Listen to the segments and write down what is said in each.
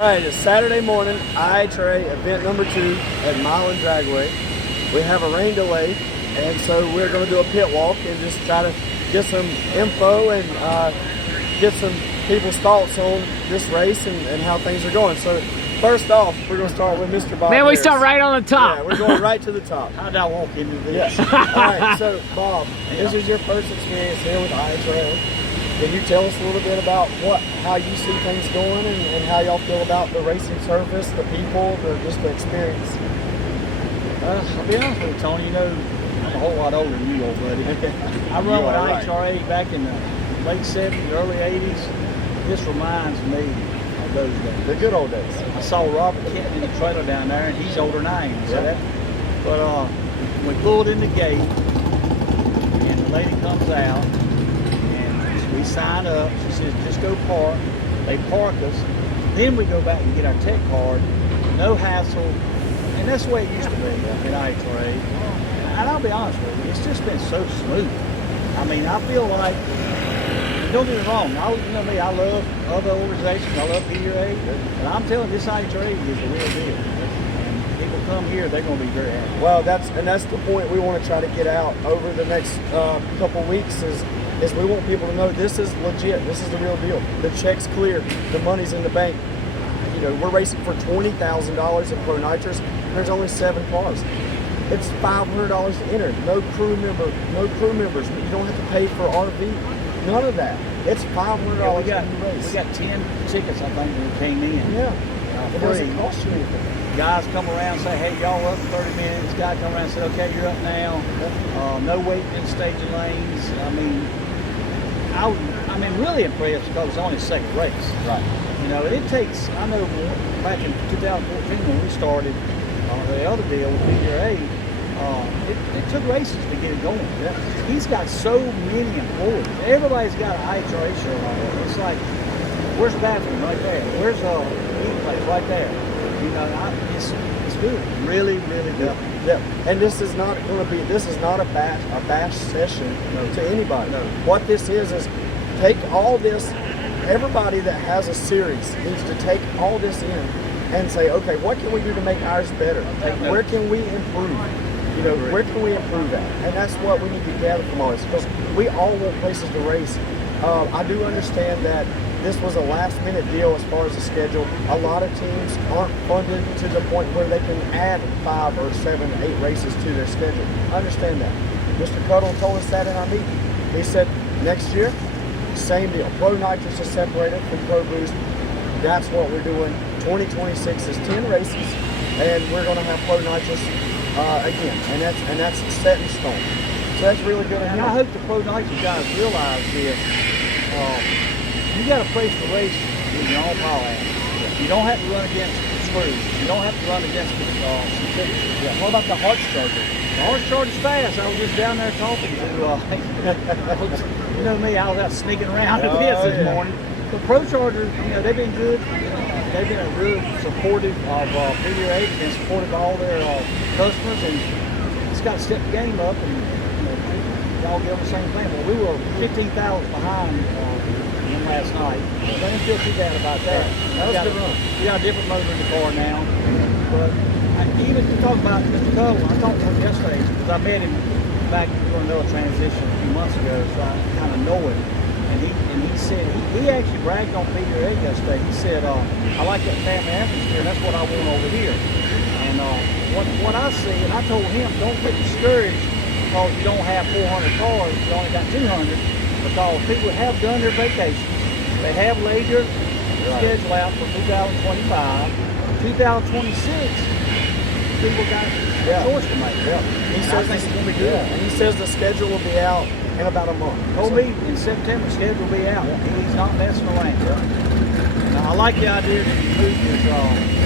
All right, it's Saturday morning, IHRA event number 2 at Milan Dragway. We have a rain delay, and so we're going to do a pit walk and just try to get some info and get some people's thoughts on this race and how things are going. So first off, we're going to start with Mr. Bob Man, we Harris. start right on the top. Yeah, we're going right to the top. How'd I walk into this? Yeah. All right, so Bob, this is your first experience here with IHRA. Can you tell us a little bit about how you see things going and how y'all feel about the racing surface, the people, just the experience? I'll be honest with you, Tony, you know, I'm a whole lot older than you, old buddy. I run with IHRA back in the late 70s, early 80s. This reminds me of those days. The good old days. I saw Robert Kenton in the trailer down there, and he's older than I am. So Yeah. But we pulled in the gate, and the lady comes out, and we sign up. She says, just go park. They park us. Then we go back and get our tech card. No hassle. And that's the way it used to be in IHRA. And I'll be honest with you, it's just been so smooth. I mean, I feel like, don't get me wrong, you know me, I love other organizations, I love IHRA, but I'm telling you, this IHRA is the real deal. And people come here, they're going to be very happy. Well, that's the point we want to try to get out over the next couple weeks is we want people to know this is legit, this is the real deal. The check's clear, the money's in the bank. You know, we're racing for $20,000 in Pro Nitrous. There's only 7 cars. It's $500 to enter. No crew members. You don't have to pay for RV. None of that. It's $500 Yeah, in the race. we got 10 tickets, I think, that came in. Yeah. It doesn't cost you anything. Guys come around and say, hey, y'all up 30 minutes. Guy come around and say, okay, you're up now. No waiting in staging lanes. I mean, really impressed because it's only the second race. Right. You know, and it takes, I know back in 2014 when we started the other deal with IHRA, it took races to get it going. Yeah. He's got so many employees. Everybody's got an IHRA shirt on. It's like, where's the bathroom? Right there. Where's the eating place? Right there. You know, it's good. Really, really good. Yeah. And this is not going to be. This is not a bash session to anybody. No. What this is take all this. Everybody that has a series needs to take all this in and say, okay, what can we do to make ours better? Where can we improve? You know, where can we improve at? And that's what we need to gather from all this, because we all want places to race. I do understand that this was a last-minute deal as far as the schedule. A lot of teams aren't funded to the point where they can add 5 or 7, 8 races to their schedule. I understand that. Mr. Cuddle told us that in our meeting. He said, next year, same deal. Pro Nitrous is separated from Pro Boost. That's what we're doing. 2026 is 10 races, and we're going to have Pro Nitrous again, and that's set in stone. So that's really good. And I hope the Pro Nitrous guys realize this. You got a place to race with your own power ass. You don't have to run against screws. You don't have to run against some What about the Harsh Charger? The Harsh Charger's fast. I was just down there talking to, you know me, I was out sneaking around the pits this morning. The Pro Charger, you know, they've been good. They've been real supportive of IHRA and supportive of all their customers, and it's got to step the game up, and you know, y'all give them the same thing. Well, we were 15,000 behind them last night. So I didn't feel too bad about that. That was a good run. We got a different motor in the car now. But even to talk about Mr. Cuddle, I talked to him yesterday because I met him back doing another transition a few months ago, so I kind of know him. And he said, he actually bragged on IHRA yesterday. He said, I like that family atmosphere, and that's what I want over here. And what I see, and I told him, don't get discouraged because you don't have 400 cars, you only got 200, because people have done their vacations. They have laid their schedule out for 2025. 2026, people got a choice to make. Yeah. He says I think it's going to be good. And he says the schedule will be out in about a month. Told me in September, the schedule will be out. He's not messing around. Now, I like the idea that he moved his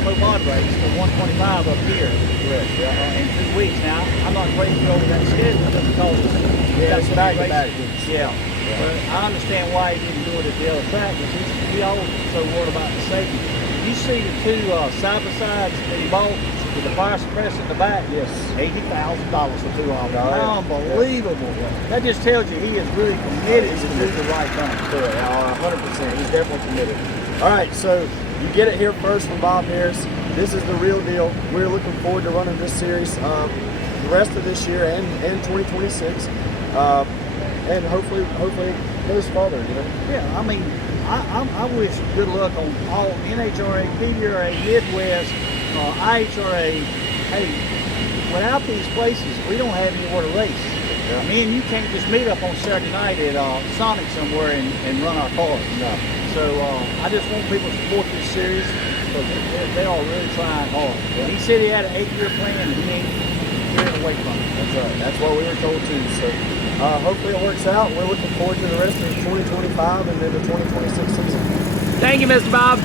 low mod race to 125 up here in 2 weeks. Now, I'm not crazy over that schedule because it's back. Yeah. But I understand why he didn't do it at the other track, because he always so worried about the safety. You see the 2 side-by-sides that he bought with the fire suppressor in the back? Yes. $80,000 for 2 of them. Oh, Unbelievable. Yeah. That just tells you he is really committed to do the right thing. 100%. He's definitely committed. All right, so you get it here first from Bob Harris. This is the real deal. We're looking forward to running this series the rest of this year and 2026, and hopefully it goes farther. You know. Yeah, I mean, I wish good luck on all NHRA, PDRA, Midwest, IHRA. Hey, without these places, we don't have anywhere to race. Yeah. Me and you can't just meet up on Saturday night at Sonic somewhere and run our cars. No. So I just want people to support this series because they are really trying hard. Yeah. He said he had an 8-year plan and he ain't veering away from it. That's right. That's what we were told too. So hopefully it works out. We're looking forward to the rest of 2025 and then the 2026 season. Thank you, Mr. Bob.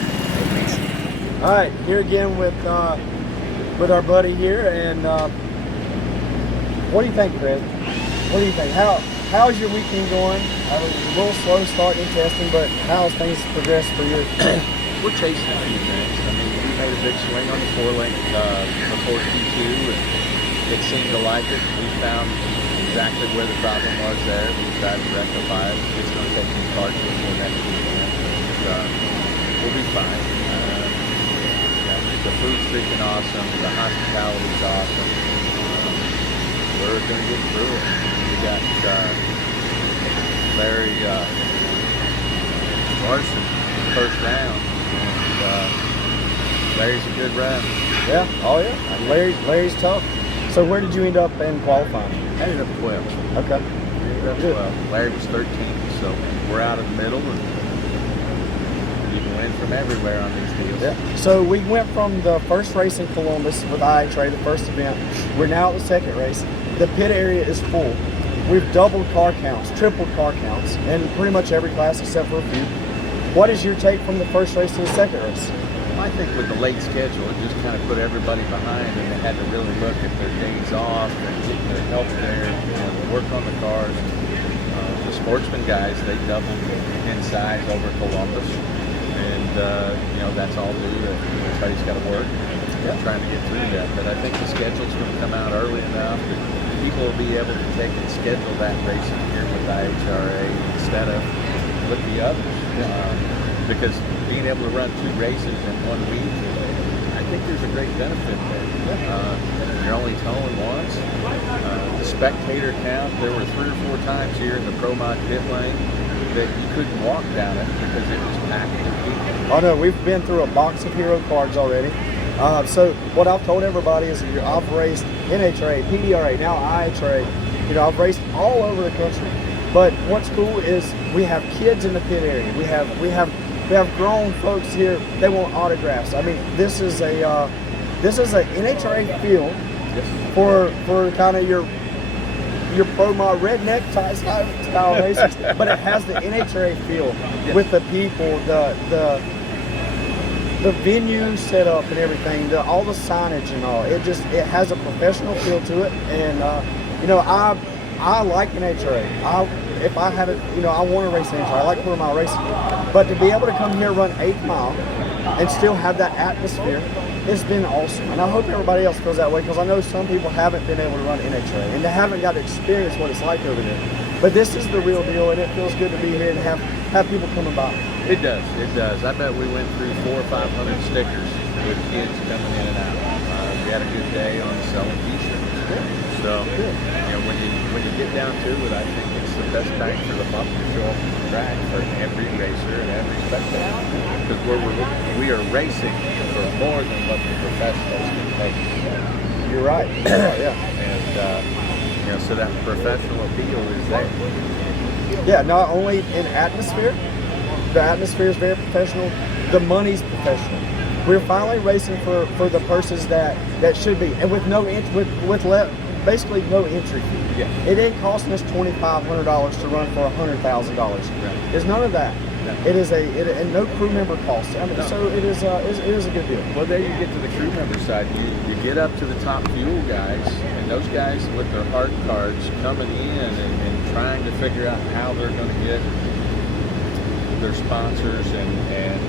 All right, here again with our buddy here, and what do you think, Greg? What do you think? How's your weekend going? A little slow starting in testing, but how's things progressed for you? We're chasing a few things. I mean, we made a big swing on the 4-link before Q2, and it seemed to like it. We found exactly where the problem was there. We tried to rectify it. It's going to take some parts before next weekend. But, we'll be fine. The food's freaking awesome. The hospitality's awesome. We're going to get through it. We got Larry Larson first round. And, Larry's a good run. Yeah. Oh yeah. Larry's tough. So where did you end up in qualifying? I ended up 12. Okay. Ended up 12. Larry was 13, so we're out of the middle, and you can win from everywhere on these deals. Yeah. So we went from the first race in Columbus with IHRA, the first event. We're now at the second race. The pit area is full. We've doubled car counts, tripled car counts, in pretty much every class except for a few. What is your take from the first race to the second race? I think with the late schedule, it just kind of put everybody behind, and they had to really look at their days off and get their help there, work on the cars. The sportsman guys, they doubled in size over Columbus, and that's all due to everybody's got to work. Trying to get through that, but I think the schedule's going to come out early enough that people will be able to take and schedule that racing here with IHRA instead of with the others. Because being able to run 2 races in 1 week, I think there's a great benefit there. You're only towing once. The spectator count, there were 3 or 4 times here in the Pro Mod pit lane that you couldn't walk down it because it was packed with people. Oh no, we've been through a box of hero cards already. So what I've told everybody is that I've raced NHRA, PDRA, now IHRA. I've raced all over the country. But what's cool is we have kids in the pit area. We have grown folks here. They want autographs. I mean, this is a NHRA field for kind of your pro mod redneck style racers, but it has the NHRA feel with the people, the venue set up and everything, all the signage and all. It has a professional feel to it, and I like NHRA. If I had it, I want to race NHRA. I like Pro Mile racing, but to be able to come here, run 8 mile, and still have that atmosphere, it's been awesome. And I hope everybody else feels that way, because I know some people haven't been able to run NHRA and they haven't got to experience what it's like over there. But this is the real deal, and it feels good to be here and have people coming by. It does. I bet we went through 400 or 500 stickers with kids coming in and out. We had a good day on selling t-shirts. So, when you get down to it, I think it's the best bang for the buck to show up on the track for every racer and every spectator. Because we are racing for more than what the professionals can take. You're right. Yeah. And so that professional appeal is there. Yeah, not only in atmosphere, the atmosphere is very professional, the money's professional. We're finally racing for the purses that should be, and with basically no entry fee. Yeah. It ain't costing us $2,500 to run for $100,000. Right. There's none of that. No. It is and no crew member costs. I mean, No. so it is a good deal. Well, there you get to the crew member side. You get up to the top fuel guys, and those guys with their hard cards coming in and trying to figure out how they're going to get their sponsors and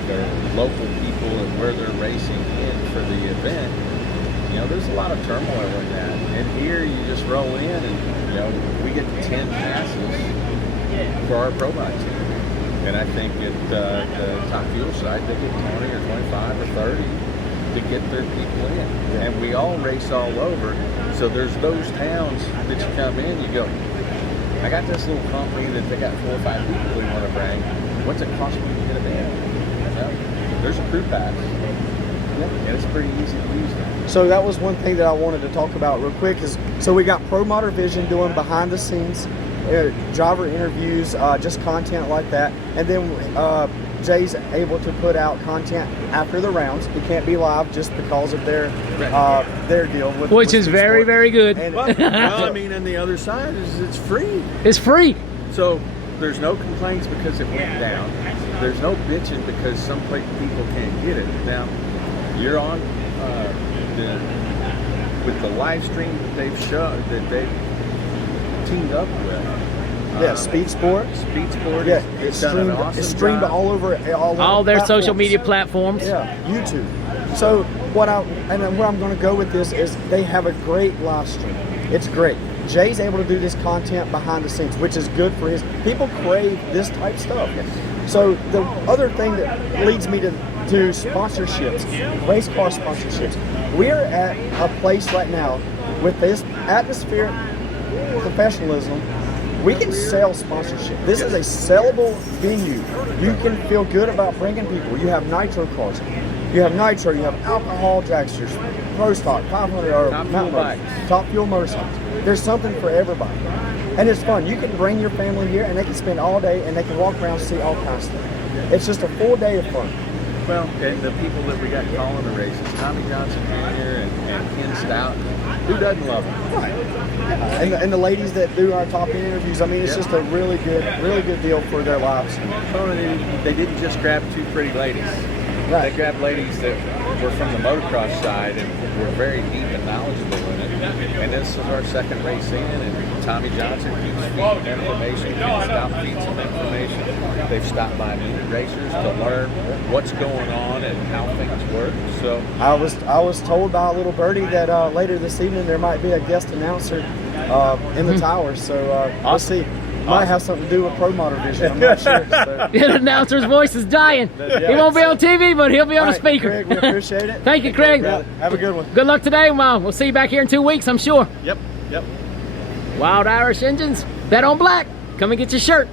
their local people and where they're racing in for the event. There's a lot of turmoil in that. And here you just roll in and, we get 10 passes for our Pro Mod team. And I think at the top fuel side, they get 20 or 25 or 30 to get their people in. Yeah. And we all race all over. So there's those towns that you come in, you go, I got this little company that they got 4 or 5 people we want to bring. What's it cost me to get them in? Well, there's a crew pass. And it's pretty easy to use now. So that was one thing that I wanted to talk about real quick is, so we got Pro Motor Vision doing behind the scenes, driver interviews, just content like that. And then Jay's able to put out content after the rounds. It can't be live just because of their deal. Which is very, very good. And, Well, I mean, and the other side is it's free. It's free. So there's no complaints because it went down. There's no bitching because some people can't get it. Now, you're on with the live stream that they've teamed up with. Speed Sport. Speed Sport. Yeah, it's done an awesome it's streamed job. all over All their social platforms. media platforms. Yeah, YouTube. So where I'm going to go with this is they have a great live stream. It's great. Jay's able to do this content behind the scenes, which is good for his people. Crave this type stuff. So the other thing that leads me to sponsorships, race car sponsorships. We're at a place right now with this atmospheric professionalism. We can sell sponsorship. This is a sellable venue. You can feel good about bringing people. You have nitro cars. You have nitro. You have alcohol dragsters, pro stock, 500 or Top mountain fuel bikes, bikes. top fuel motorcycles. There's something for everybody, and it's fun. You can bring your family here, and they can spend all day, and they can walk around and see all kinds of stuff. It's just a full day of fun. Well, and the people that we got calling the races, Tommy Johnson Jr. and Ken Stout, who doesn't love them? Right. And the ladies that do our top interviews, I mean, it's just a really good deal for their lives. Well, they didn't just grab 2 pretty ladies. Right. They grabbed ladies that were from the motocross side and were very deep and knowledgeable in it. And this is our second race in, and Tommy Johnson keeps feeding information, Ken Stout feeds some information. They've stopped by many racers to learn what's going on and how things work. So I was told by a little birdie that later this evening there might be a guest announcer in the towers. So we'll see. Might have something to do with Pro Motor Vision. I'm not sure. So. The announcer's voice is dying. Yeah, He won't be on TV, but he'll be on the speaker. Craig, we appreciate it. Thank you, Craig. Have a good one. Good luck today, Mom. We'll see you back here in 2 weeks, I'm sure. Yep. Wild Irish Engines, bet on black. Come and get your shirt.